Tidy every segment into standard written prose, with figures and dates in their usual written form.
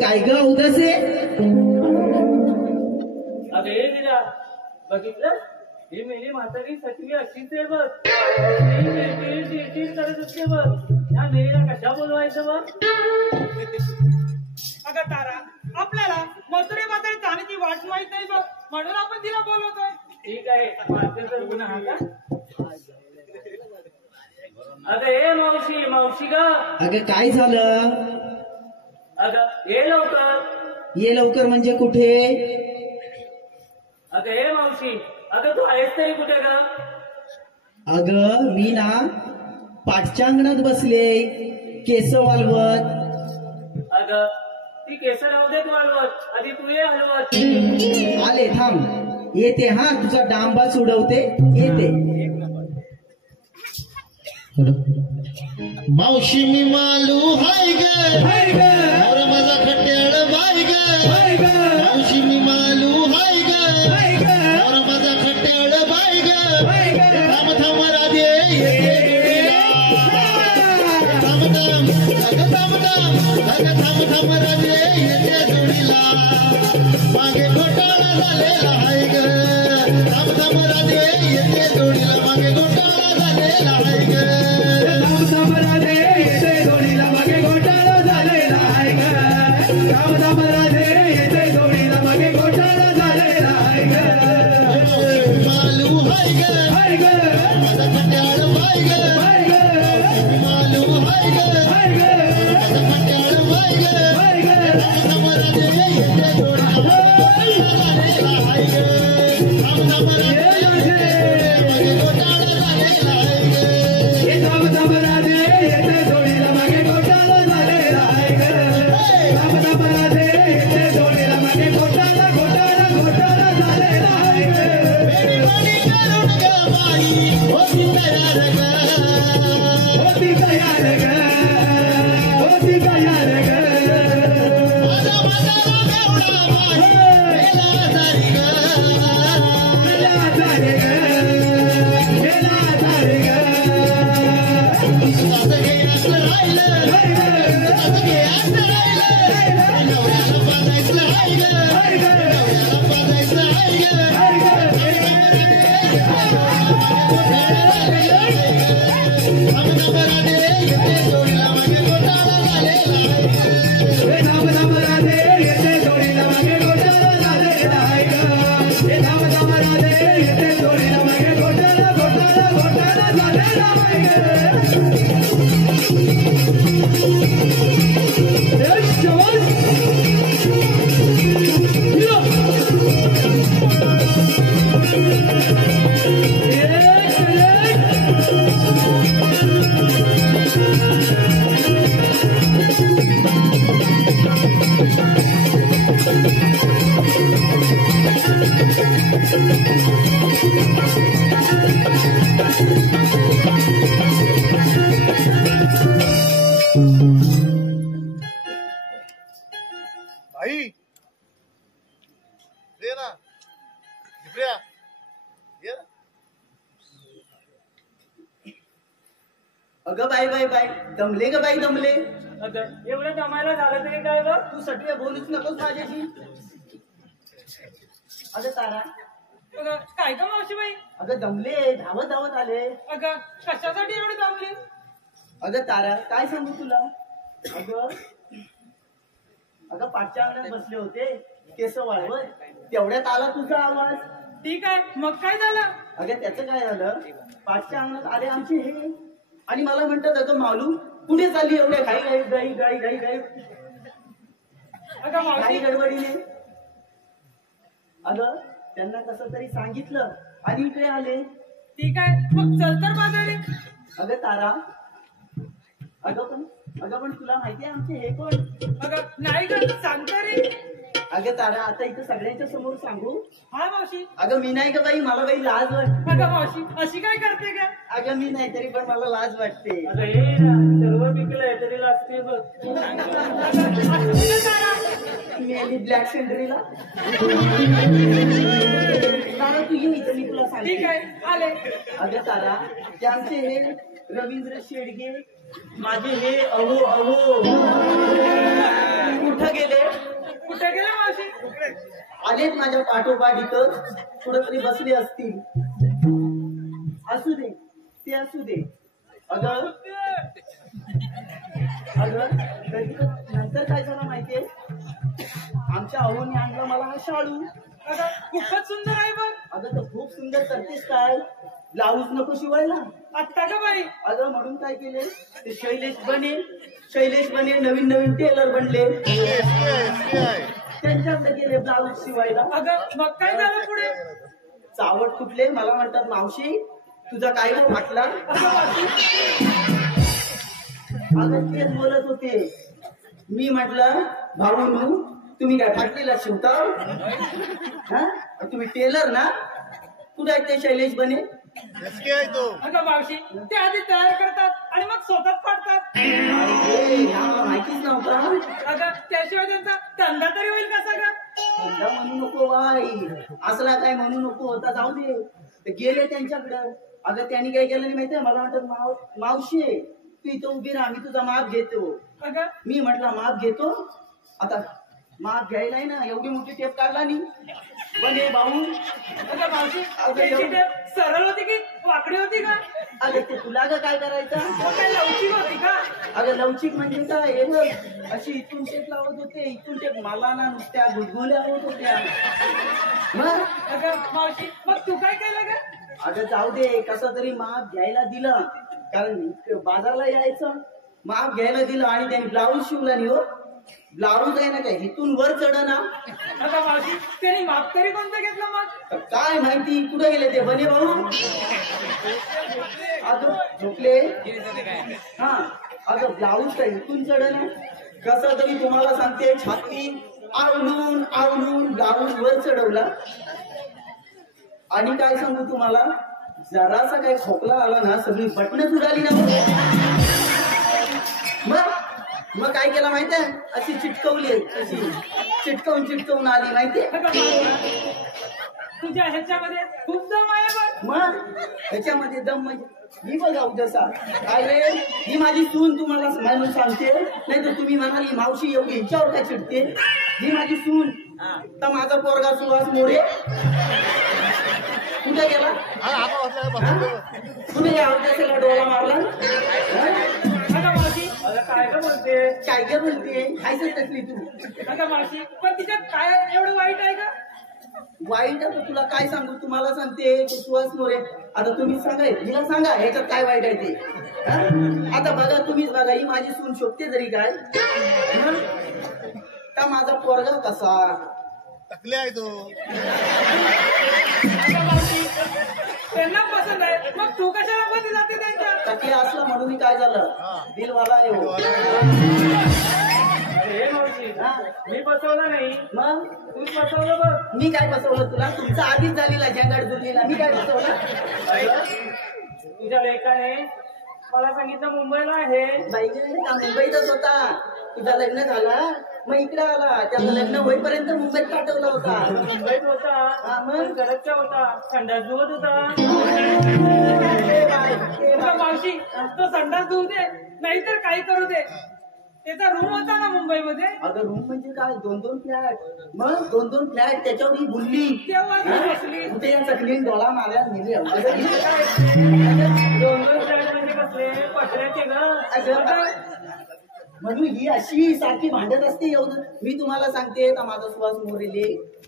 काय ग उदासे अगे मीरा बघितलं ही मेली म्हातारी सटवी अशीच आहे बघ करत असते बघ या मेलीला कशा बोलवायचं बघ अगं तारा आपल्याला मथुरे म्हातारी जाण्याची वाट माहित नाही बघ म्हणून आपण तिला बोलवतोय. ठीक आहे माझ्याचा गुन्हा हा का? अगं ए मावशी मावशी ग अगं काय झालं? अगं ये लवकर. ये लवकर म्हणजे कुठे? अगं ए मावशी अगं तू आहेस तरी कुठे ग? अगं मी ना पाठच्या अंगणात बसले केस वालवत. अगं ती केस राहू देत वालवत आधी तू ये हलवत. आले थांब येते हा तुझा डांबा सोडवते येते. मावशी मी मालू हाय ग और माझा खट्याळ बाय ग. मावशी मी मालू हाय ग और माझा खट्याळ बाय ग. थांब थांब राधे थांब थांब अगं थांब थांब अगं थांब थांब राधे येते जोडीला मागे घोटाळा झालेला हाय ग. थांब थांब राधे येते जोडीला मागे घोटाळा झालेला हाय ग. Oh, येते जोडीला मागे घोटाळा झालेला आहे हे धाम धाम राधे येते जोडीला मागे घोटाळा झालेला आहे ग. हे धाम धाम राधे येते जोडीला मागे घोटाळा घोटाळा घोटाळा झालेला आहे ग. हे शबाश. हिरो. भाई दे ना झिपऱ्या ये ना. अगं बाई बाई बाई दमले ग बाई दमले. अगं एवढं जमायला झालं तरी काय ग? तू सटवे बोलूच नकोस माझ्याशी. अगं तारा अगं काय ग मावशीबाई? अगं दमले धावत धावत आले. अगं कशासाठी एवढी जमली? अगं तारा काय सांगू तुला. अगं अगं पाठच्या अंगणात बसले होते केस वाळवत तेवढ्यात आला तुझा आवाज. ठीक आहे मग काय झालं? अगं त्याचं काय झालं पाठच्या अंगणात आले आमचे हे आणि मला म्हणतात अगं मालू कुठे चालली एवढ्या घाई घाई घाई घाई घाई घाई अगं घाई मावशी गडबडीने. अगं त्यांना कसं तरी सांगितलं आणि इकडे आले. ठीक आहे मग चल तर बाजारी. अगं तारा अगं पण तुला माहितीये आमचे हे कोण. अगं नाही ग सांगता रे. अगं तारा आता इथं सगळ्यांच्या समोर सांगू. हा मावशी. अगं मी नाही ग बाई मला बाई लाज वाटते. अगं मावशी अशी काय करते का? अगं मी नाही तरी पण मला लाज वाटते. अगं हे ना, सर्व पिकलंय तरी लागते बघ. मी आली ब्लॅक सेंटरीला. तारा तू ये इथं मी तुला ठीक सांगते. आहे आले. अगं तारा ते आमचे हे रवींद्र शेडगे माझे हे अहो अहो कुठं गेले. कुठे गेले मावशी? आलेत माझ्या पाठोपाठ इथं कुठं तरी बसले असतील. असू दे ते असू दे. अगं तरी नंतर काय झालं माहितीये आमच्या अहोने आणला मला हा शाळू. अगं खूपच सुंदर आहे बघ. अगं तर खूप सुंदर करतेस काय. ब्लाऊज नको शिवायला. आत्ता का बाई? अगं म्हणून काय केले ते शैलेश बने नवीन टेलर बनले त्यांच्याकडे गेले ब्लाऊज शिवायला. अगं मग काय झालं पुढे? चावट कुठले मला म्हणतात मावशी तुझा काय गो वाटला. अगं मावशी अगं तेच बोलत होते. मी म्हटलं भाऊनू तुम्ही काय फाटलेला शिवता हा तुम्ही टेलर ना. कुठे आहेत ते शैलेश बने. इसके आहे तो. अगं मावशी ते आधी तयार करतात आणि मग स्वतःच फाडतात. आम्हाला माहितीच नव्हता. अगं त्याशिवाय त्यांचा धंदा तरी होईल कसा ग? धंदा म्हणू नको बाई असला काय म्हणू नको. होता जाऊ दे ते गेले त्यांच्याकडं. अगं त्यांनी काय केलं नाही माहितीये मला म्हणतात मावशी तू इथं उभी राहा मी तुझा माप घेतो. अगं मी म्हटलं माप घेतो. आता माप घ्यायला ना एवढी मोठी टेप काढला नाही बने भाऊ. अगं मावशी त्याची टेप सरळ होती की वाकडी होती का? अगं ते तुला ग काय करायचं. मग काय लवचिक होती का? अगं लवचिक म्हणजे काय हे बघ अशी इथून टेप लावत होते इथून टेप मला ना नुसत्या गुदगुल्या होत होत्या. मग अगं मावशी मग तू काय केलं ग? अगं जाऊ दे कसं तरी माप घ्यायला दिलं कारण बाजारला यायचं. माप घ्यायला दिलं आणि त्यांनी ब्लाऊज शिवला नाही हो. ब्लाऊज आहे ना काय इथून वर चढ ना. अगं मावशी त्यांनी माप तरी कोणतं घेतलं मग? काय माहिती कुठे गेले ते बने भाऊ. अगं झोपले. हा अगं ब्लाऊज काय इथून चढ ना. कसं तरी तुम्हाला सांगते छाती आवलून ब्लाऊज वर चढवला. आणि काय सांगू तुम्हाला जरासा काय खोकला आला ना सगळी बटणच उडाली ना. मग काय केलं माहितीये अशी चिटकवली अशी चिटकवून आली माहितीये. तुझ्या ह्याच्यामध्ये खूप दम आहे बघ. मग ह्याच्यामध्ये दम म्हणजे ही बघा जसा काय रे ही माझी सून तुम्हाला म्हणून सांगते नाही तर तुम्ही म्हणाली मावशी एवढी ह्याच्यावर काय चिडते. ही माझी सून तर माझा पोरगा सुहास मोरे कुठे गेला. कुठे या डोळा मारला. काय बोलते खायचं नसली तू अगं मावशी पण तिच्यात काय एवढं वाईट आहे का? वाईट आता तुला काय सांगू तुम्हाला सांगते तू सुहास मोरे आता तुम्हीच सांगाय तिला सांगा ह्याच्यात काय वाईट आहे ते हा? आता बघा तुम्हीच बघा ही माझी सून शोभते जरी काय हं? का माझा पोरगा कसा टकले आहे तो अगं मावशी त्यांना पसंत आहे मग तू कशाला मध्ये जाते त्यांच्या? टकले असलं म्हणून काय झालं दिलवाला आहे हो. हे मावशी हा? मी बसवलं नाही मग तूच बसवलं बघ. मी काय बसवलं तुला तुमचा आधीच झालेला झंगाट जुडलेला मी काय बसवलं तुझ्या लेकाने मला सांगितलं मुंबईला आहे. बाई का मुंबईतच होता तुझा लग्न झाला मग इकडे आला त्याचं लग्न होईपर्यंत मुंबईत पाठवला होता मुंबईत होता हा, मग? पण गरजचा होता संडास धुवत होता. अगं मावशी तो संडास धुऊ दे नाहीतर काही करू दे त्याचा रूम होता ना मुंबईमध्ये अगं रूम म्हणजे काय 2-2 फ्लॅट मग 2-2 फ्लॅट त्याच्यावर ही बुलली तेव्हा ती बसली. कुठे या चकलीन डोळा मारला नेली दोन फ्लॅट म्हणजे कसले पत्र्याचे ग. म्हणून ही अशी सारखी भांडत असते एवढं मी तुम्हाला सांगते का माझा सुहास मोरेले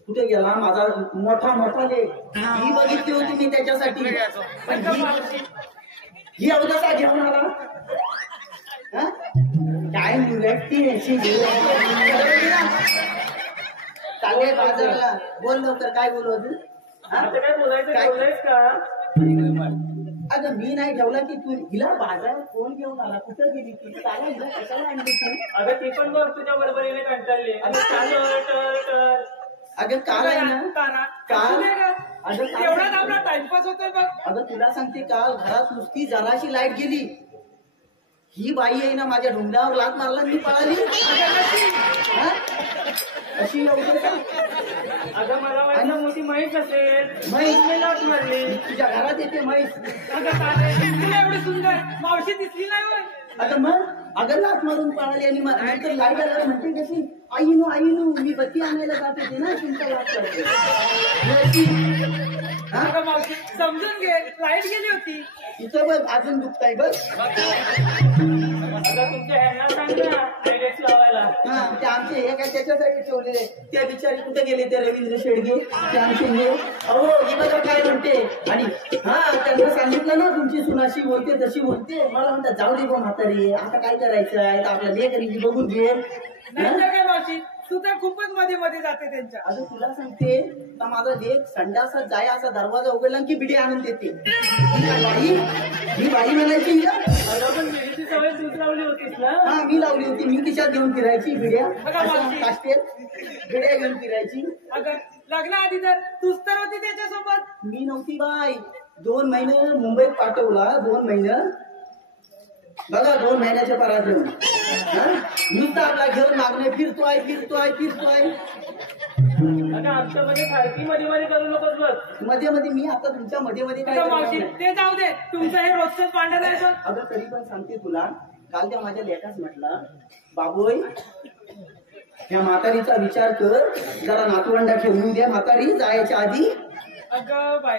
कुठे गेला माझा मोठा ले ही बघितली होती मी त्याच्यासाठी पण ही अवदसा घेऊन आला हा? काय मुलगी अशी चालले बाजारला बोल लवकर काय बोलू अजून हा? आता काय बोलायचं काय? ठेवलंयस का? अगं मी नाही ठेवला की तू हिला बाजार कोण घेऊन आला कुठं गेली ती चाला हिला कशाला आणली तू अगं ती पण बघ तुझ्या बरोबरीने कंटाळली आणि कर. अगं काल आहे ना तारा काल असू दे गं. अगं काल- तेवढाच आपला टाइमपास होतोय बघ. अगं तुला सांगते काल घरात नुसती जराशी लाईट गेली ही बाई आहे ना माझ्या ढोंगरावर लात मारला मी पळाली हा? अशी एवढं का? अगं मला वाटलं मोठी म्हैस असेल म्हैस? मी लाथ मारली. तुझ्या घरात येते म्हैस अगं तारे तुला एवढी सुंदर मावशी दिसली नाही होय. अगं मग अगं लात मारून पळाली आणि नंतर लाईट आल्यावर म्हणते कशी आईनू मी बत्ती आणायला जात होते ना तुमचा लात करते हा? अगं मावशी समजून घे लाईट गेली होती. तिचं बघ अजून दुखताय बघ अगं तुमच्या ह्यांना सांग ना आयडेक्स लावायला. हा ते आमचे हे काय त्याच्यासाठी ठेवलेले त्या बिचारी कुठे गेले ते रवींद्र शेडगे ते आमचे हे अहो ही बघा काय म्हणते आणि हा त्यांना सांगितलं ना तुमची सुनाशी बोलते तशी बोलते मला म्हणतात जाऊ दे गो म्हातारी आता काय करायचं आहे आपल्या लेकरी बघून घे नाही तर काय मावशी तू तर खूपच मध्ये मध्ये जाते त्यांच्या. अगं तुला सांगते का माझा लेक संडासात जाय असा दरवाजा उघडला की बिडी आणून देते ही बाई म्हणायची हिला अगं पण मेडीची सवय तूच लावली होतीस ना. हा मी लावली होती मी खिशात घेऊन फिरायची बिड्या बघा मावशी. काष्टेत बिड्या घेऊन फिरायची अगं लग्नाआधी तर तूच तर होती त्याच्यासोबत. मी नव्हती बाई 2 महिने मुंबईत पाठवला 2 महिने बघा 2 महिन्याचे पराक्रम नुसतं आपला घेऊन मागणे फिरतोय अगं आमच्यामध्ये सारखी मध्ये मध्ये करू नकोस बघ. मध्ये मध्ये मी आता तुमच्या मध्ये मध्ये काय अगं करणार मावशी नाही. ते जाऊ दे तुमचं हे रोजच भांडण आहे बघ. अगं तरी पण सांगते तुला काल त्या माझ्या लेखास म्हटलं बाबोय या म्हातारीचा विचार कर जरा नातवंडा ठेवून द्या म्हातारी जायच्या आधी अगं बाई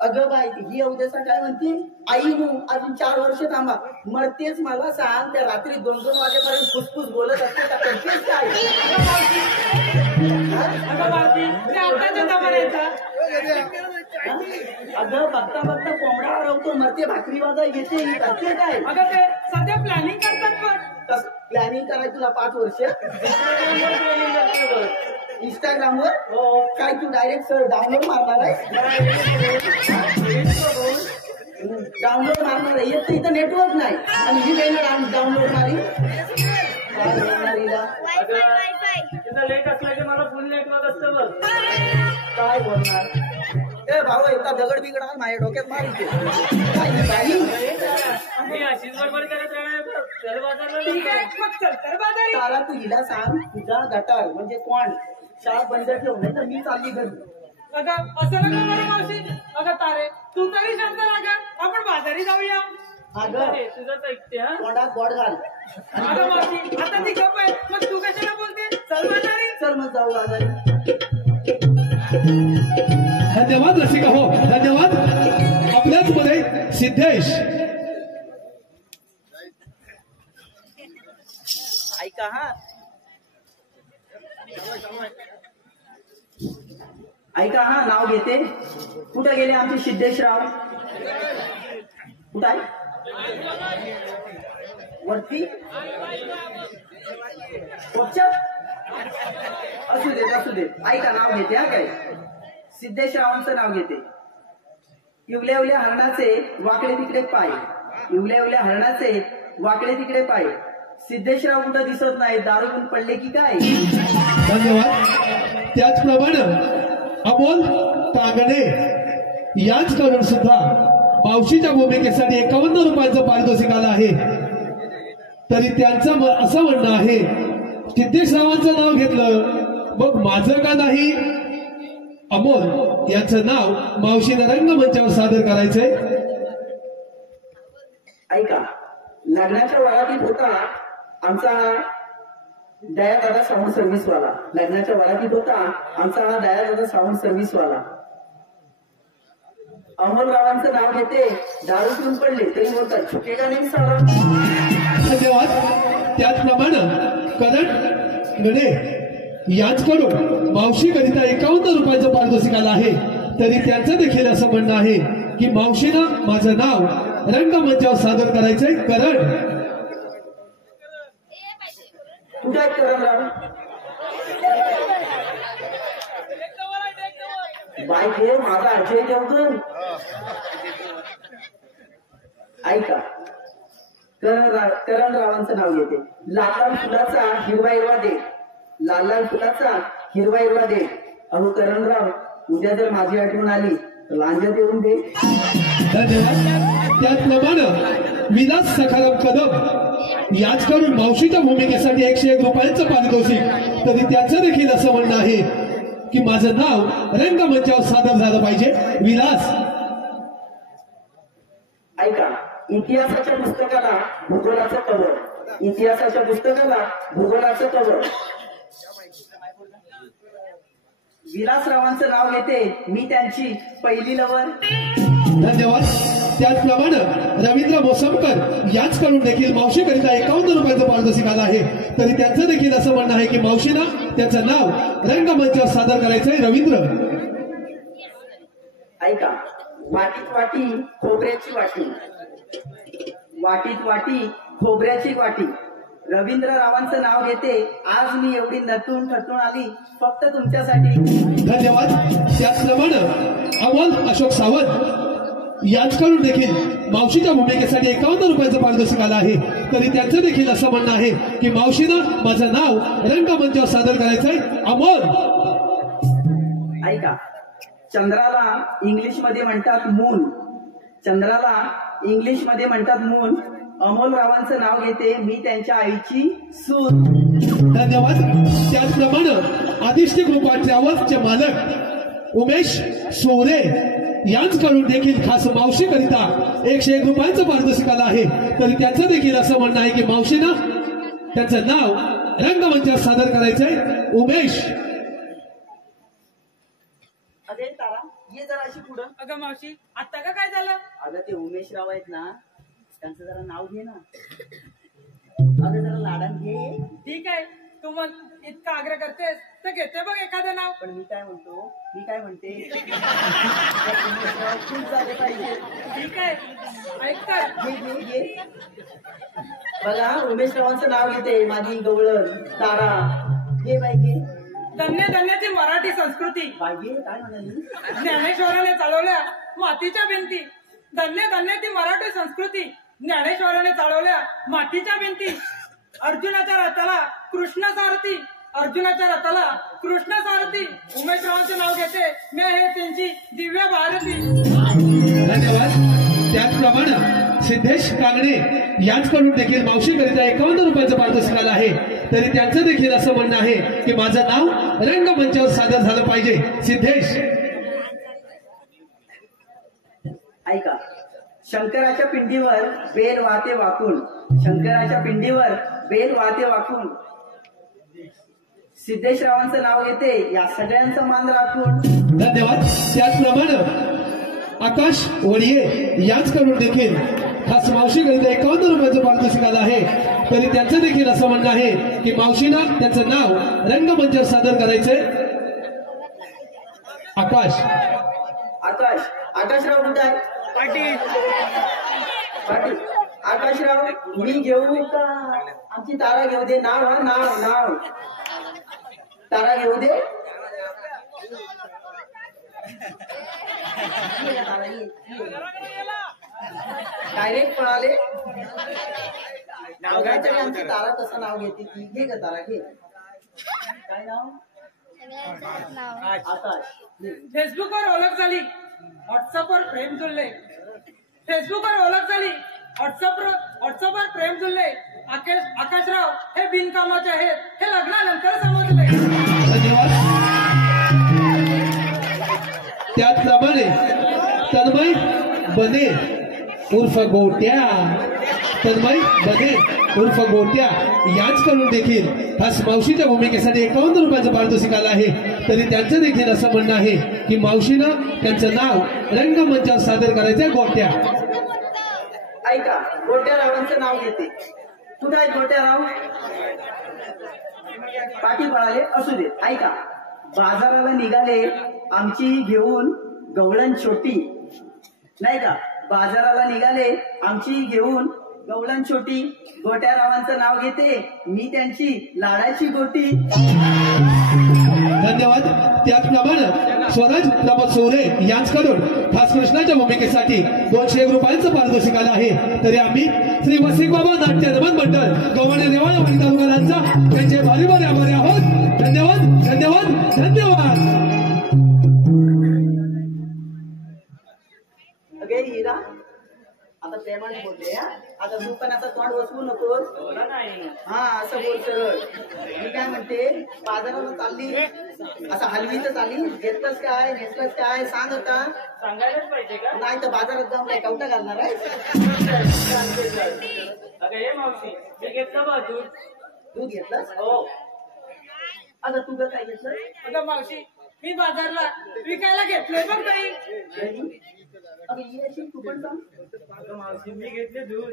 अगं बाई ही अवदसा काय म्हणते आईनू अजून 4 वर्ष थांबा मरतेच मला सांग त्या रात्री 2-2 वाजेपर्यंत फुसफुस बोलत असते का करतेच काय हा? अगं मावशी ते आताच्या जमान्याचा. अगं बघता कोंबडा हरवतो मरते भाकरी वाजा येते ही करते काय अगं ते सध्या प्लॅनिंग करतात पण. कसं प्लॅनिंग करायचं तुला 5 वर्ष ट्रेनिंग करते बघ. इंस्टाग्रामवर हो. काय तू डायरेक्ट डाउनलोड मारणार आहे डाउनलोड मारणार आहे येत इथं नेटवर्क नाही आणि ही काही डाउनलोड मारी काय बोलणार हिला? अगं तिथं लेट असला की मला फुल नेटवर्क असतं बघ. काय बोलणार ए भाऊ एकदा दगड बिगड आला माझ्या डोक्यात मार इथे. काय ही बाई? मी अशीच बडबड करत राहणार बघ. चल बाजारला ठीक आहे लवकर. मग चल तर बाजारी. तारा तू हिला सांग तुझा गटार म्हणजे कोण शाळा बंद ठेव नाही तर मी चालली घरी अगं असं नका करू मावशी. अगं तारे तू तरी शांत राहा आपण बाजारी जाऊया. अगं अरे, तुझंच ऐकते हा. तोंडात गोड घाल अगं मावशी आता ती गप्प आहे मग तू कशाला बोलते. चल बाजारी. चल मग जाऊ आजारी धन्यवाद रसिका हो धन्यवाद आपल्याच मध्ये सिद्धेश ऐका ऐका हा, ऐका हा, नाव घेते. कुठं गेले आमचे सिद्धेशराव? कुठं आहे? वरती पोपच्यात? असू देत असू देत. ऐका, नाव घेते हा. काय सिद्धेशरावांचं नाव घेते. इवल्या इवल्या हरणाचे वाकडे तिकडे पाय, इवल्या इवल्या हरणाचे वाकडे तिकडे पाय. सिद्धेशराव कुठं दिसत नाही, दारू पण पडले की काय? धन्यवाद. त्याचप्रमाणे अमोल तांगडे याच करून सुद्धा मावशीच्या भूमिकेसाठी 51 रुपयांचं पारितोषिक आलं आहे. तरी त्यांचं असं म्हणणं आहे, सिद्धेशरावांचं नाव घेतलं मग माझं का नाही? अमोल यांचं नाव मावशीने रंगमंचावर सादर करायचंय. ऐका, लग्नाच्या वरातीत होता आमचा दयादादा साऊंड सर्व्हिस वाला. लग्नाच्या वरातीत होता आमचा हा दयादादा साऊंड सर्व्हिस वाला. अमोलरावांचं नाव घेते. दारू पिऊन पडले तरी बोलतात चुकेगा नाही सारा. धन्यवाद. त्याचप्रमाणे करण गणे याचकडून मावशीकरिता 51 रुपयाचं पारितोषिक आलं आहे. तरी त्यांचं देखील असं म्हणणं आहे की मावशीनं माझं नाव रंगमंचावर सादर करायचंय. करण कुठे आहेत करणराव? बाईक हे माझा अजय देवगण. ऐका, करणरावांचं नाव घेते. लाल लाल फुलाचा हिरवा हिरवा दे, लाल लाल फुलाचा हिरवा हिरवा दे. अहो करणराव, उद्या जर माझी आठवण आली तर लांजात येऊन दे. धन्यवाद. त्याचप्रमाणे विलास सखाराम कदम याचकडून मावशीच्या भूमिकेसाठी 101 रुपयांचं पारितोषिक. तरी त्याचं देखील असं म्हणणं आहे की माझं नाव रंगमंचावर सादर झालं पाहिजे. विलास ऐका, इतिहासाच्या पुस्तकाला भूगोलाचं कवर, इतिहासाच्या पुस्तकाला भूगोलाचं कवर. विलासरावांचं नाव घेते. मी त्यांची पहिली लवर. धन्यवाद. त्याचप्रमाणे रवींद्र मोसमकर याचकडून देखील मावशीकरिता 51 रुपयाचं पारितोषिक आलं आहे. तरी त्यांचं देखील असं म्हणणं आहे की मावशीनं त्याचं नाव रंगमंचावर सादर करायचंय. रवींद्र ऐका, वाटीत वाटी खोबऱ्याची वाटी, वाटीत वाटी खोबऱ्याची वाटी. रवींद्ररावांचं नाव घेते. आज मी एवढी नटून ठटून आली फक्त तुमच्यासाठी. धन्यवाद. त्याचप्रमाणे अमोल अशोक सावंत याचकडून देखील मावशीच्या भूमिकेसाठी 51 रुपयाचं पारितोषिक आलं आहे. तरी त्यांचं देखील असं म्हणणं आहे की मावशीनं माझं नाव रंगमंचावर सादर करायचंय. अमोल ऐका, चंद्राला इंग्लिश मध्ये म्हणतात मून, चंद्राला इंग्लिश मध्ये म्हणतात मून. अमोलरावांचं नाव घेते. मी त्यांच्या आईची सून. धन्यवाद. त्याचप्रमाणे आदिष्ट ग्रुप ट्रॅव्हल्सचे मालक उमेश सोरे यांचकडून देखील खास मावशीकरिता 101 रुपयांचं पारितोषिक आलं आहे. तरी त्यांचं देखील असं म्हणणं आहे की मावशीनं त्यांचं नाव रंगमंचावर सादर करायचंय. उमेश अरे तारा, ये जरा अशी पुढं. अगं मावशी, आता का काय झालं? अगं ते उमेशराव आहेत ना, त्यांचं जरा नाव घे ना. अगं जरा लाडान घे. ठीक आहे, तू मग इतका आग्रह करतेस तर घेते बघ एखादं नाव. पण मी काय म्हणते खूप झाले पाहिजे. ठीक आहे, ऐक तर. घे. बघा, उमेशरावांचं नाव घेते. माझी गवळण तारा. घे बाई घे. धन्य धन्याची मराठी संस्कृती. पाहिजे काय म्हणाली? ज्ञानेश्वराने चालवल्या मातीच्या भिंती. धन्य धन्याची मराठी संस्कृती. ज्ञानेश्वराने चालवल्या मातीच्या भिंती. अर्जुनाच्या रथाला कृष्ण सारथी, अर्जुनाच्या रथाला कृष्ण सारथी. उमेशरावांचे नाव घेते. मी हे त्यांची दिव्य भारती. धन्यवाद. त्याचप्रमाणे सिद्धेश कांगणे याचकडून देखील मावशीकरिता 51 रुपयाचं पारितोषिक आलं आहे. तरी त्यांचं देखील असं म्हणणं आहे की माझं नाव रंगमंचावर सादर झालं पाहिजे. सिद्धेश ऐका, शंकराच्या पिंडीवर बेल वाहते वाकून, शंकराच्या पिंडीवर बेल वाहते वाकून. सिद्धेशरावांचं नाव घेते. या सगळ्यांचा मान राखून. धन्यवाद. त्याचप्रमाणे आकाश वडिये याचकडून देखील खास मावशीकरिता 51 रुपयाचं पारितोषिक आलं आहे. तरी त्यांचं देखील असं म्हणणं आहे की मावशीनं त्यांचं नाव रंगमंचावर सादर करायचंय. आकाश आकाशराव कुठे आहे? पाटील आकाशराव मी घेऊ का? आमची तारा घेऊ दे. नाव हा नाव तारा घेऊ दे. डायरेक्ट पळाले नाव घ्यायचं. आमची तारा कसं नाव घेते ती? घे का तारा घे. काय नाव? आकाश. फेसबुकवर ओळख झाली, व्हॉट्सअपवर प्रेम जुळले. फेसबुकवर ओळख झाली, व्हॉट्सअपवर प्रेम जुळले. आकाशराव हे बिनकामाचे आहेत हे लग्नानंतर समजले. धन्यवाद. त्याचप्रमाणे तन्मय बने उर्फ गोट्या यांचकडून देखील खास मावशीच्या भूमिकेसाठी 51 रुपयाचं पारितोषिक आलं आहे. तरी त्यांचं देखील असं म्हणणं आहे की मावशीनं त्यांचं नाव रंगमंचावर सादर करायचंय. गोट्या ऐका, गोट्यारावांचं नाव घेते. कुठं आहे गोट्याराव? पाठी पळाले असू दे. ऐका, बाजाराला निघाले आमची घेऊन गवळण छोटी, नाही का? बाजाराला निघाले आमची घेऊन गवळण छोटी. गोट्यारावांचं नाव घेते मी त्यांची लाडाची गोटी. धन्यवाद. त्याचप्रमाणे स्वराज प्रमोद सोरे यांच्याकडून खास कृष्णाच्या भूमिकेसाठी 201 रुपयांचं पारितोषिक आलं आहे. तरी आम्ही श्री वसिकबाबा नाट्य रमण मंडळ गव्हाणे रेवाळा वाणी तालुक्याचा त्यांचे भारी भारी आभारी आहोत. धन्यवाद धन्यवाद धन्यवाद. अगे हिरा, आता प्रेमाने बोलले. आता तू पण आता तोंड वसवू नकोस. हा, असं बोल सरळ. मी काय म्हणते, बाजाराला चालली असं हलवी तर चालली. घेतलंस काय, नेसलंस काय सांग. आता सांगायलाच पाहिजे का? नाही तर बाजारात जाऊन काय कवटा घालणार आहे? अगं हे मावशी, मी घेतलं बा दूध. दूध घेतलंस? हो. आता तुझं काय घेतलं? अगं मावशी, मी बाजारला विकायला घेतलोय बघ काही. अगं ही अशी तू पण सांग. अगं मावशी, मी घेतले दूध.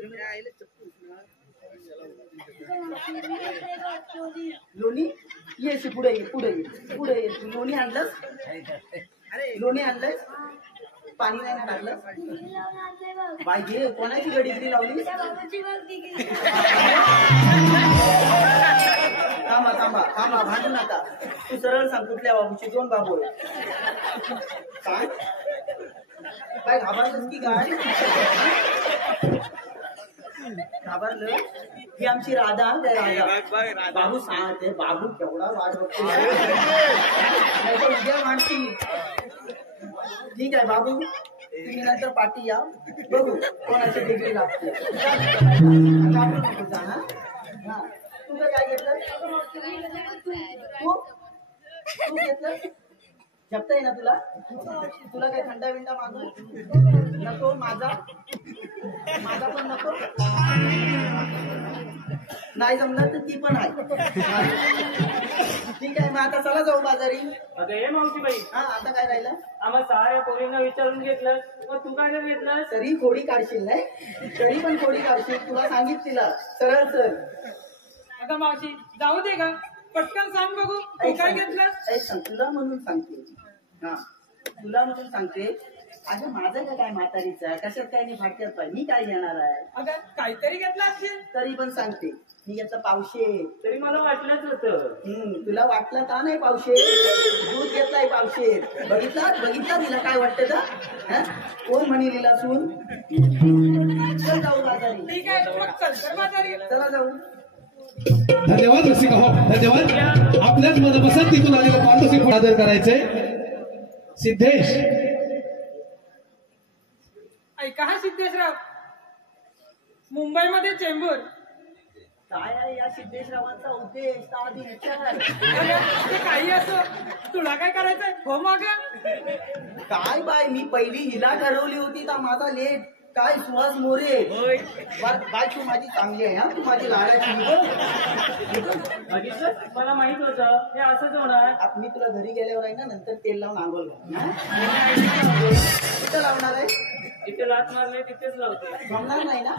लोणी ये अशी पुढे ये. लोणी आणलंस? लोणी आणलंस? पाणी नाही ना टाकलं? बाई कोणाची गडीगिरी लावली? थांबा भांडू नका. तू सरळ सांग, कुठल्या बाबूची? 2 बाबू काय काय घाबरलंस की काय? घाबरलं? ही आमची राधा. बाबू सांगते. बाबू केवढा वाट बघतो. नाही तर उद्या मांडती. ठीक आहे बाबू, तुम्ही नंतर पाठी या, बघू कोणाची डिग्री लागते. तुझं काय घेतलं? तू घेतलं? जपताय ना तुला? तुला काय थंडा बिंडा मागू नको? माझा पण नको? नाही जमलं तर ती पण आहे. ठीक आहे, मग आता चला जाऊ बाजारी. अगं हे मावशी बाई, हा, आता काय राहिलं? आम्हा साऱ्या पोरींना विचारून घेतलं, मग तू काय नाही घेतलं? तरी खोडी काढशील नाही? तरी पण खोडी काढशील. तुला सांगित तिला सरळ सर. अगं मावशी, जाऊ दे का? पटकन सांग बघू, तू काय घेतलं? तुला म्हणून सांगते. हा, तुला म्हणून सांगते. अगं माझं काय म्हातारीचं आहे, कशात काय नाही फाटक्यात पाय. मी काय घेणार आहे? अगं काहीतरी घेतलं असेल. तरी पण सांगते, मी घेतलं पावशे. तरी मला वाटलंच होतं. तुला वाटलं का नाही पावशे? दूध घेतलाय पावशे. बघितला तिला काय वाटतं का? कोण म्हणे लिला सून? चल जाऊ बाजारी. ठीक आहे, मग चल तर बाजारी. चला जाऊ. धन्यवाद रसिका हो, धन्यवाद. आपल्याच मनपसंतीतून आलेलं पारितोषिक सादर करायचंय. सिद्धेश. ऐका हा सिद्धेशराव, मुंबईमध्ये चेंबूर. काय आहे या सिद्धेशरावांचा उद्देश? आधी विचार. अरे, ते काही असो, तुला काय करायचंय? हो मग काय बाय, मी पहिली हिला ठरवली होती तर माझा लेट. काय सुहास मोरे. बाय तू माझी चांगली आहे. हा, तू माझी लाडाची. मला माहित होतं हे असंच होणार. आता मी तुला घरी गेल्यावर आहे ना, नंतर तेल लावून आंघोळ घाल. कुठं लावणार आहे? जिथे लात मारले तिथेच लावते. जमणार नाही ना?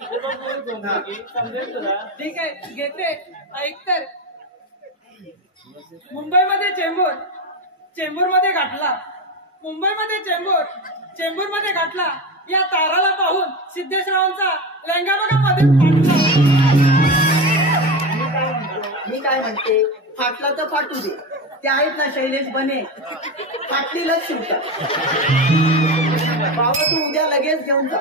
ते बघ मोरी झोंबली की समजेल तुला. ठीक आहे घेते. ऐक तर, मुंबईमध्ये चेंबूर, चेंबूरमध्ये गाठला. मुंबईमध्ये चेंबूर, चेंबूरमध्ये गाठला. या ताराला पाहून सिद्धेश्वरांचा लेंगा बघा मध्ये फाटला. मी काय म्हणते, फाटला तर फाटू दे. ते आहेत ना शैलेश बने, फाटलीलाच शिवतात. बाबा तू उद्या लगेच घेऊन जा.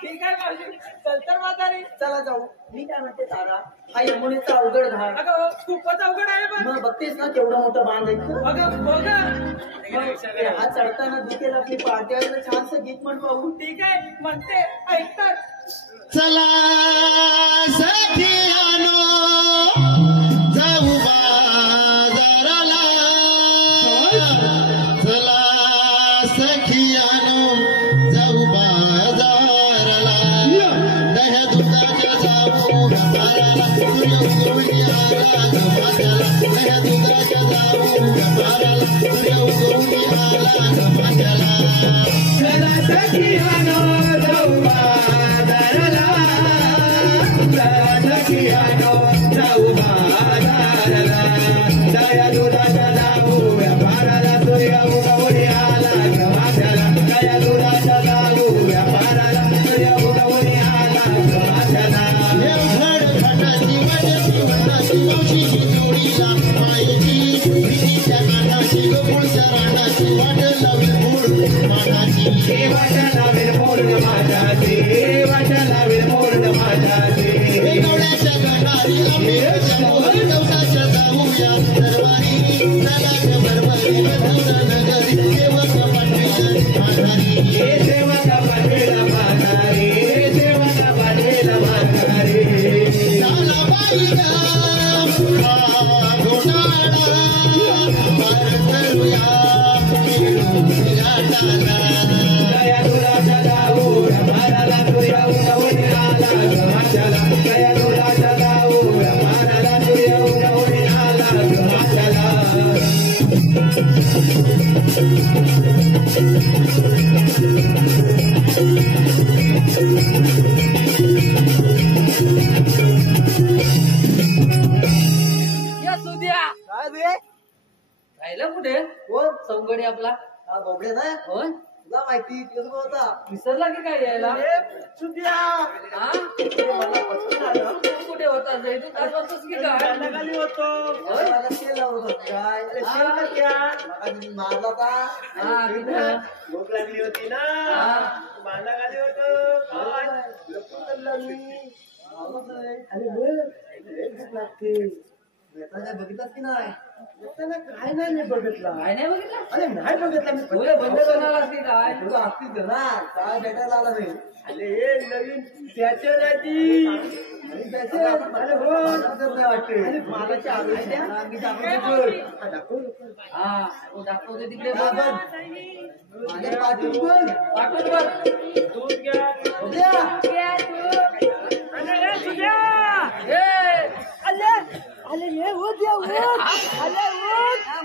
ठीक आहे मावशी, चल तर म्हातारी. चला जाऊ. मी काय म्हणते तारा, हा यमुनेचा अवघड घाट. अगं खूपच अवघड आहे पण. मग बघतेस ना केवढं मोठं बांध आहे. अगं बघा. हा चढताना दुखेल आपली पार्टी आहे. छानसं गीत म्हण पाहू. ठीक आहे म्हणते, ऐक तर. चला सखियानो जाऊ बाजाराला, चला सखियानो जाऊ बाजाराला, दह्या दुधाच्या जाऊ व्यापाराला, सूर्य उगवून आला गमाच्याला, दह्या दुधाच्या जाऊ व्यापाराला, सूर्य उगवून आला गमाच्याला. चला सखियानो जाऊ बाजाराला, चला सखियानो जाऊ बाजाराला, दह्या दुधाच्या जाऊ व्यापाराला, सूर्य उगवून आला गमाच्याला, दह्या दुधाच्या जाऊ व्यापाराला, सूर्य उगवून आला गमाच्याला. देवघर घाटाची वाड्याची वडाची मावशीची जोडीला, मायेची प्रीतीच्या कानाची गोकुळच्या रानाची वाट लावी मूळ मानाची. वाट लावेल पूर्ण माझ्याची, वाट लावेल पूर्ण माझ्याची. गवळ्याच्या गणारी आंबेच्या गवसाच्या जाऊया दरबारी, नागाच्या बरबरी मधुर नगरी, सेवक पाठविला माघारी. हे सेवक पाठविला माघारी, हे सेवक पाठविला माघारी. झाला बाई हा घोटाळा, पार करूया मिळून घाटाला. दया दुधाच्या जाऊ व्यापाराला, सूर्य उगवून आला गमाच्याला, दया दुधाच्या जाऊ व्यापाराला, सूर्य उगवून आला गमाच्याला. या सुद्या काय रे? राहिलं कुठे? हो सौगडी आपला. हा बोबडे ना, होय, तुला माहिती कसं होता. विसरला की काय यायला? सुद्या हा? मला पसंत आलं. तू कुठे होता? तू काय बसतोस की काय? खाली होतो. मला तेल लावत होत काय? मला मारला का? हा, तिथं. भूक लागली होती ना, बांधा खाली होतो. भूक लागते. काय बघितलास की नाही? काय नाही मी बघितला. काय नाही बघितलं? अरे नाही बघितला मी. तुला बंद करणारच की काय? तुला आपली घरात काय भेटायला आला नाही. अरे हे नवीन त्याच्या जाती. अरे हो वाटते मालाची आवेश द्या. मी दाखवतो. हा, तू दाखवतो तिकडे बघ. माझ्या पाठून बघ. पाठवून बघ. दूध घ्या. उद्या.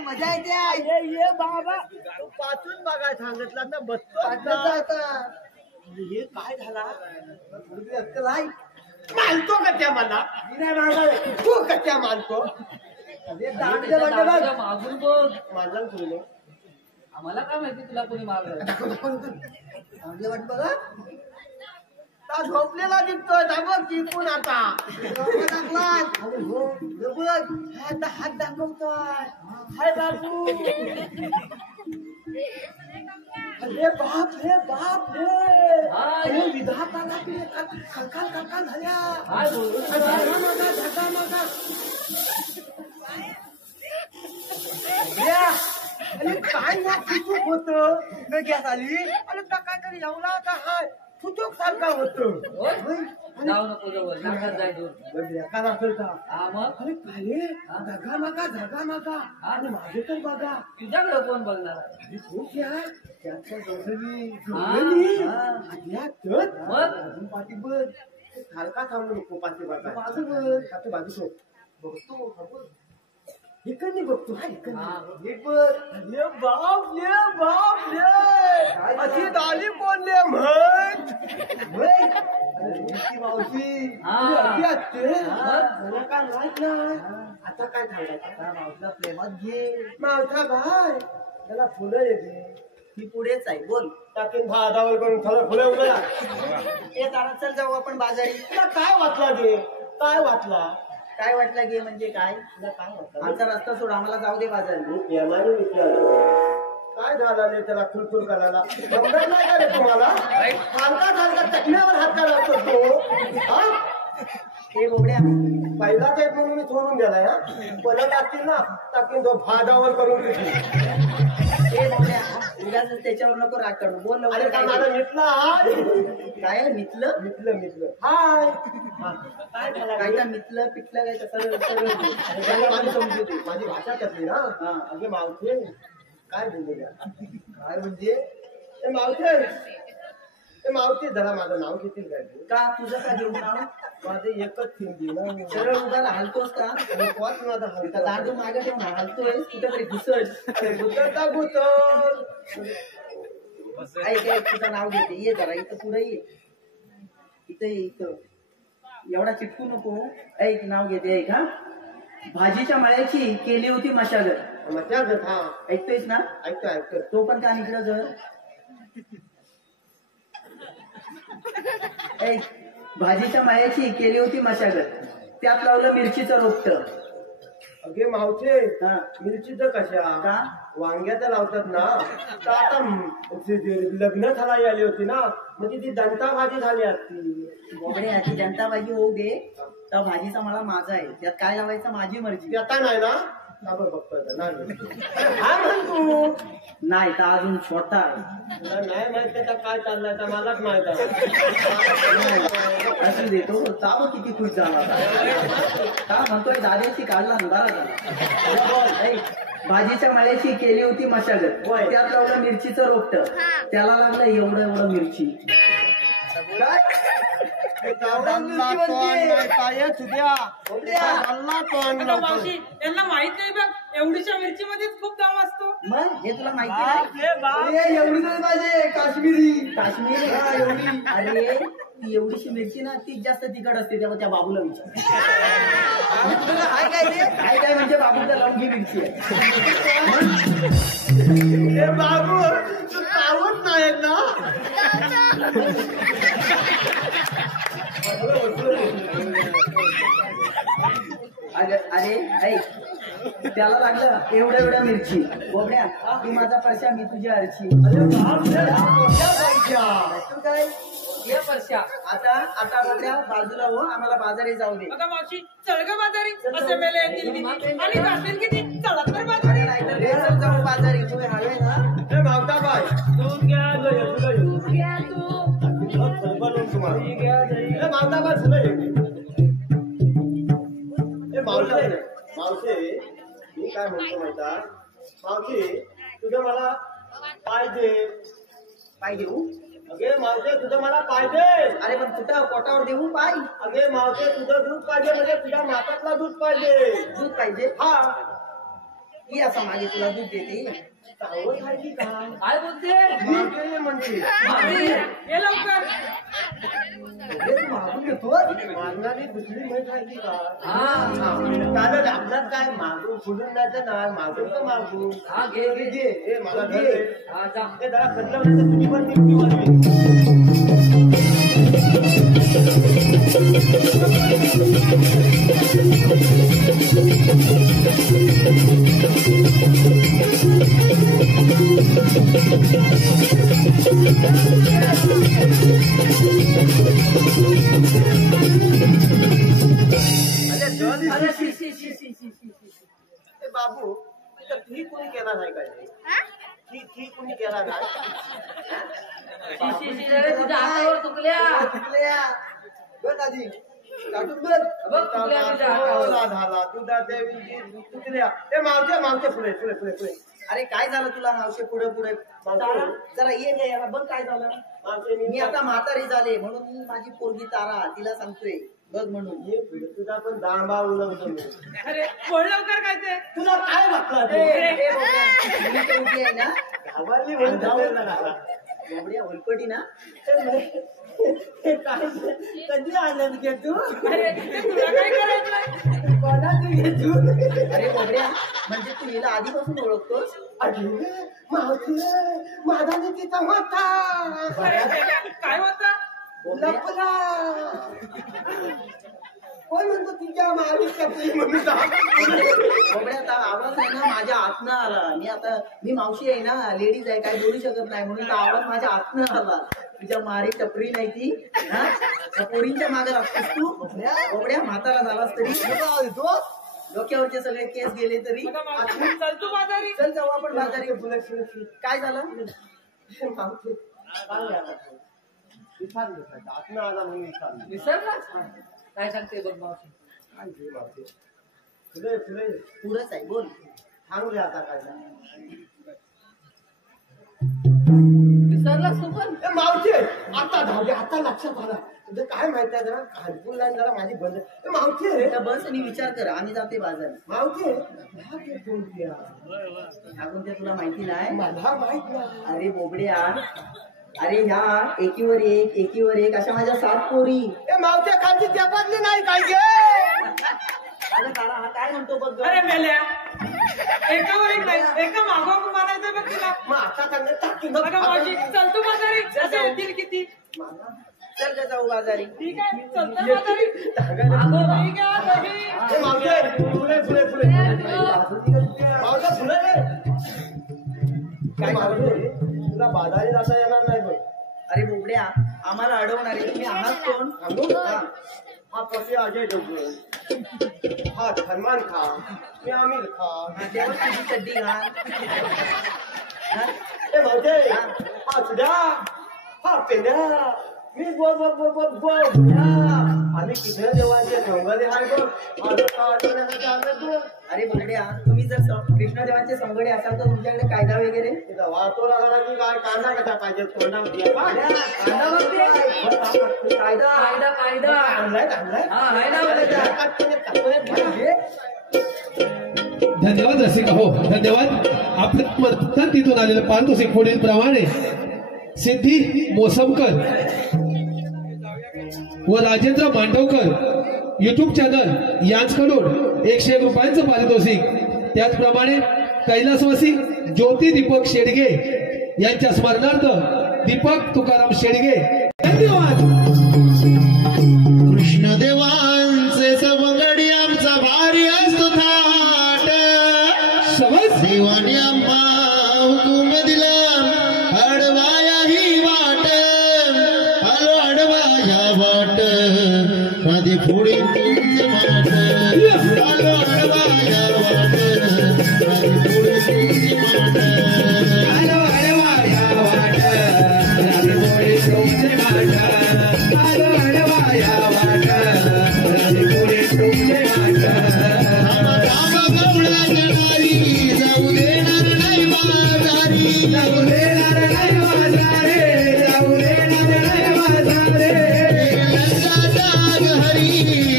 मजा येते. ये बाबा पाचून बघा सांगितला ना. बसतो हे काय झाला. अक्कल आहे. मानतो का त्या मला? मी नाही मानणार. तू कच्च्या मानतो. दाढीच्या मागून बघ. माझा तुला आम्हाला काय माहिती तुला कोणी मारलं? चांगले वाट बघा. का झोपलेला दिसतोय. दाखव की कोण आता हात दाखवतोय. हाय बाबू. अरे बाप रे बाप रे. हा, हे विधाताला की कंकाल कंकाल झाल्या. काय बोलू? धका मागा. अरे काय ना फुटूक होत गॅस आली. अरे काहीतरी एवढा आता हाय फुटूक सारखा होतो. होय? जाऊ नको जवळ, नाकात जाय दूर. काना असेल का? हा मग? अरे काय रे धगा मागा. आणि माझे तर बघा. तुझ्याकडे कोण बघणार? अरे खूप या त्याच्या जोडणी मग? पाठी बघ. सारखा थांबू नको. पाठी बघा माझं बघ. बाजू बघतो. इकडे बघतो हा इकडे दाली कोणले म्हण मावशी आता काय झालं मावशीला प्रेमात घे मावसा भाय त्याला फुलं येते ती पुढेच आहे बोल टाकीन भादावर करून खरं फुलं उघडा ए तारा चल जाऊ आपण बाजारी तुला काय वाचला गे काय वाचला काय वाटलं गे म्हणजे काय तुला काय वाचला आमचा रस्ता सोड आम्हाला जाऊ दे बाजारी मी प्रेमाने विचारलं काय झालं रे त्याला खुलखुल करायला समजत नाही का रे तुम्हाला हलका चकण्यावर हात का लागतो तो हा हे बोबड्या पहिलाच एक म्हणून मी सोडून गेलाय हा परत असतील ना टाकीन तो भादावर करून देतील हे बोबड्या उगाच त्याच्यावर नको राग काढू बोल अरे लवकर का काय माझा मिटला हाय काय आहे, मितलं मिटलं हाय काय का मितलं पिटलं काय का सरळ सरळ माझी समजू दे माझी भाषा कसली ना हा. अगे मावथे काय बोलले काय म्हणजे ते मावथे जरा माझं नाव घेतील काय तू? का तुझं का घेऊन नाव माझे एकच थिंडी ना सरळ उभा हलतोस का कोच माझा इथं दांडू मागे ठेवून हलतोय कुठेतरी घुसड गुतरता गुतर ऐक ऐक तुझं नाव घेते ये जरा इथं पुढे ये इथं ये इथं एवढा चिटकू नको ऐक नाव घेते ऐक हा भाजीच्या मळ्याची केली होती मशागत मजा घेत हा ऐकतोयस ना ऐकतो तो पण का इकडं जर ऐक भाजीच्या मळ्याची केली होती मशागत त्यात लावलं मिरचीचं रोपट अगे मावचे हा मिरचीचं कशा का वांग्याचं लावतात ना तर आता लग्न झाला आली होती ना म्हणजे ती दंता भाजी झाली असती बोबडे याची जनता भाजी होऊ दे तर भाजीचा मला माझा आहे त्यात काय लावायचं माझी मर्जी आता नाही ना बघतोय हा म्हण तू नाही तर अजून छोटा आहे तुला नाही माहित त्याचा काय चाललाय तर मलाच माहित आहे असू दे तो चाव किती खुश झाला का म्हणतोय दाद्याची काढला अंधारा झाला ऐक, भाजीच्या मळ्याची केली होती मशागत होय. त्यात लावलं मिरचीचं रोपट त्याला लागलं एवढं एवढं मिरची आता मावशी यांना माहित नाही बघ एवढीच्या मिरची मध्येच खूप दाम असतो मग हे तुला माहिती नाही एवढी नाही माझे काश्मीरी काश्मीर एवढी अरे ती एवढीशी मिरची ना तीच जास्त तिखट असते तेव्हा त्या बाबूला विचार काय काय म्हणजे बाबूला लवंगी मिरची आहे बाबू तू पावत नाही ना अरे ऐक त्याला लागलं एवढ्या एवढ्या मिरची बोबड्या तू माझा परशा मी तुझी अर्ची तू काय ये परशा आता बोबड्या बाजूला हो आम्हाला बाजारी जाऊ दे आता मावशी चळग बाजारी असे मेले येतील किती आणि जातील किती चला तर बाजारी अरे नाही तर रे चल जाऊ बाजारी तुम्ही हवे ना मावता बाय दूध घ्या दूध घ्या. मावता बाय तुला मावशे मी काय म्हणतो माहिता मावशी तुझं मला पाहिजे पाय देऊ अगे मावशे तुझं मला पाहिजे अरे पण कुठं पोटावर देऊ पाय अगे मावशे तुझं दूध पाहिजे म्हणजे तुझ्या मातातला दूध पाहिजे दूध पाहिजे हा ही असा मागे तुला दूध देते चावत खायची का काय बोलते मावशे ये म्हणते ये लवकर हे तू मागून घेतो मागणारी दुसरी म्हैस खायची का कारण आपल्यात काय मागून फुलून जायचं ना मागून तर मागून हा घे घे घे हे मला घे. घे हा जा हे जरा खतरवण्याचं तुझी पण निघती वाजवी अरे शी शी शी शी शी शी ए बाबू तर ठी कोणी केला नाही काय ठी कोणी केला नाही शी शी शी रे तुझ्या हातावर चुकल्या बघ आधी काटून बघ बघ चुकल्या तुझ्या हातावर झाला तुझा देवी चुकल्या ए मावच्या पुढे पुढे पुढे पुढे अरे काय झालं तुला मावशी पुढे पुढे जरा ये याला बघ काय झालं मावशे मी आता म्हातारी झाले म्हणून मी माझी पोरगी तारा तिला सांगतोय बघ म्हणून ये पुढे तुझा पण दांबा उलवतो मी. अरे बोल लवकर काय ते तुला काय वाटलं ए, ते? ए, बाबा, मुली तर उभी आहे ना गावातली म्हणून अंगावर ना घाला. बाबड्या ओलपटी ना हे काय कधी आनंद घे तू अरे ते तुला काय करायचं कोणा तू घे तू अरे बाबड्या म्हणजे तू हिला आधीपासून ओळखतोस अरे मावशी माझा मी तिचा होता अरे काय होतं लपला कोण म्हणतो तिच्या मालिक म्हणून बाबड्या आता आवाज आहे ना माझ्या आतनं आला मी मावशी आहे ना लेडीज आहे काय बोलू शकत नाही म्हणून तो आवाज माझ्या आतनं आला तुझ्या मारी टपरी नाही ती हा त्या पोरींच्या मागे लागतोस तू बाबड्या म्हातारा झालास तरी डोक्यावरचे सगळे केस गेले तरी चल तू बाजारी चल जाऊ आपण बाजारी काय झालं विसरलाच काय सांगते बघ मावशी फुले फुले पुरच आहे बोल सांगू आता काय विसरलाच तू पण मावशी आता धावले आता लक्षात आला तुझं काय माहित आहे जरा खानपूर लाईन जरा माझी बंद मावशी त्या बस आणि विचार कर आम्ही जाते बाजार मावशी आपण ते तुला माहिती नाही मला माहित नाही अरे बोबड्या अरे ह्या एकीवर एक अशा माझ्या 7 पोरी ए मावशी खालची चपातली नाही काय गे अरे काळा हा काय म्हणतो बघ अरे मेल्या एकावर एक नाही एका मागोमाग म्हणायचं बघ तुला मग आता त्यांना टाकी बघा मावशी चल तू बाजारी असे येतील किती चल का जाऊ बाजारी ठीक आहे चल तर बाजारी ठीक आहे ए मावशी फुले फुले फुले मावशी फुले काय मावशी तुला बाजारी जाता येणार नाही बघ अरे बोबड्या आम्हाला अडवणारे तुम्ही आहात कोण सांगू हा. हा पती अजय डोंगर हा सलमान खान मी आमिर खान तेव्हा तुझी चड्डी घाल हा? ए भाऊजे हा सुद्या हा पेंड्या मी आम्ही किती देवांचे संगले आहे बघ अरे बोबड्या तुम्ही जर कृष्णदेवांचे संगडे असाल तर तुमच्याकडे कायदा वगैरे वाहतो लागला की काय कांदा कसा पाहिजे तोंडा कायदा बघते कायदा कायदा कायदा आणलाय धन्यवाद रसिका हो धन्यवाद आपल्या मतदान तिथून आलेलं पारितोषिक पुढील प्रमाणे सिद्धी मोसमकर व राजेंद्र मांडवकर युट्यूब चॅनल यांच्याकडून 101 रुपयांचं पारितोषिक त्याचप्रमाणे कैलासवासी ज्योती दीपक शेडगे यांच्या स्मरणार्थ दीपक तुकाराम शेडगे धन्यवाद कृष्णदेवांचे सवंगडी आमचा भारी असतो थाट समज देवाने आम्हा हुकूम दिला अडवाया ही वाट आलो अडवाया वाट कधी पुढे तुमचे माट आलो अडवाया वाट कधी पुढे तुमचे माट आलो अडवाया वाट कधी पुढे तुमचे माट आलो अडवाया वाट कधी पुढे तुमचे माट राम गवळा जनारी जाऊ देणार नाही बाजारी जाऊ देणार नाही बाजारे जाऊ देणार नाही बाजारे लंका जाग हरी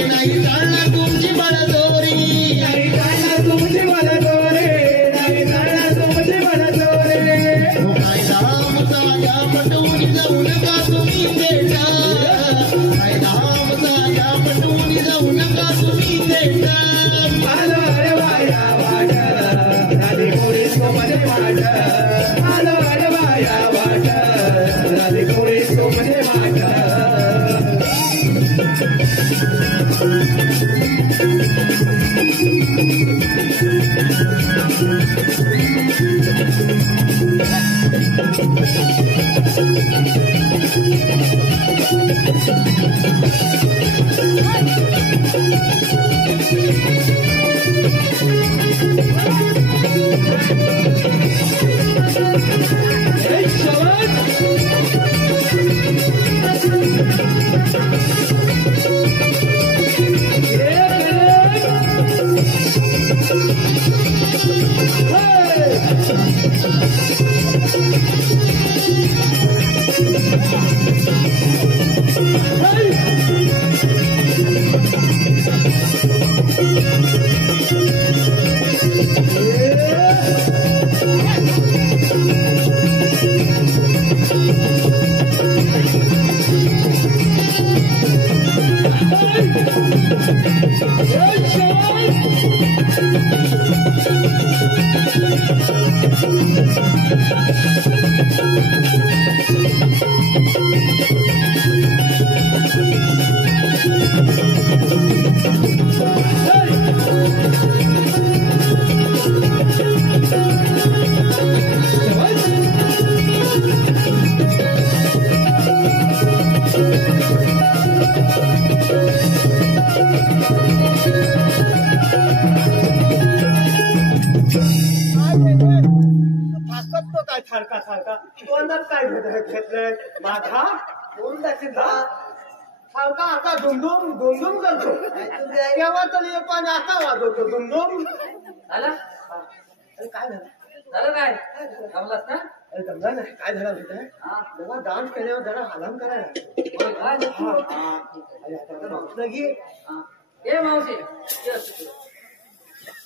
नाही चालणार तुमची बळदोरी नाही चालणार तुमची बळदोरी नाही चालणार तुमची बळदोरी कायदा आमचा या पटवून जाऊ नका तुम्ही बेटा कायदा आमचा या पटवून जाऊ नका तुम्ही बेटा आलो अडवाया वाट राधी कोळी सोमने वाट आलो अडवाया वाट राधी कोळी सोमने वाट Thank you. फासतो काय सारखा सारखा तोंडात काय घेतलंय माझा तोंड सारखा आता दुमदुम दुमदुम करतो तेव्हा तरी येतो आणि आता वाजवतो दुमदुम. झालं अरे काय झालं झालं काय जमलास ना अरे जमलं नाही काय झालं होतं जेव्हा डान्स केल्यावर जरा आराम करायला होय काय? अरे आता मावशीला घे हा. ये मावशी ये असू दे.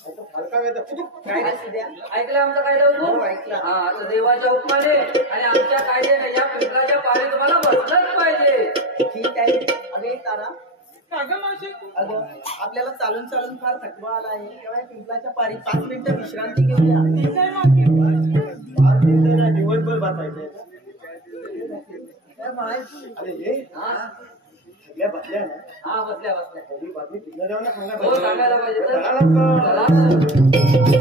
आता फारका काय असू द्या. ऐकलं आमचा कायदा हो, हुकूम? ऐकला. हा आता देवाच्या हुकमाने आणि आमच्या कायद्याने या पिंपळाच्या पारी तुम्हाला बसलंच पाहिजे. ठीक आहे. अगे तारा, का ग मावशी अगं आपल्याला चालून चालून फार थकवा आला आहे. तेव्हा या पिंपळाच्या पारी 5 मिनिटं विश्रांती घेऊया. ठीक आहे मावशी. दिवसभर बसायचंय काय म्हणायचं? अरे हे हा सगळ्या बसल्या ना हा बसल्या बसल्या कधी बातमी तिला जाऊन सांगा हो सांगायला पाहिजे तर. चला लवकर. चला.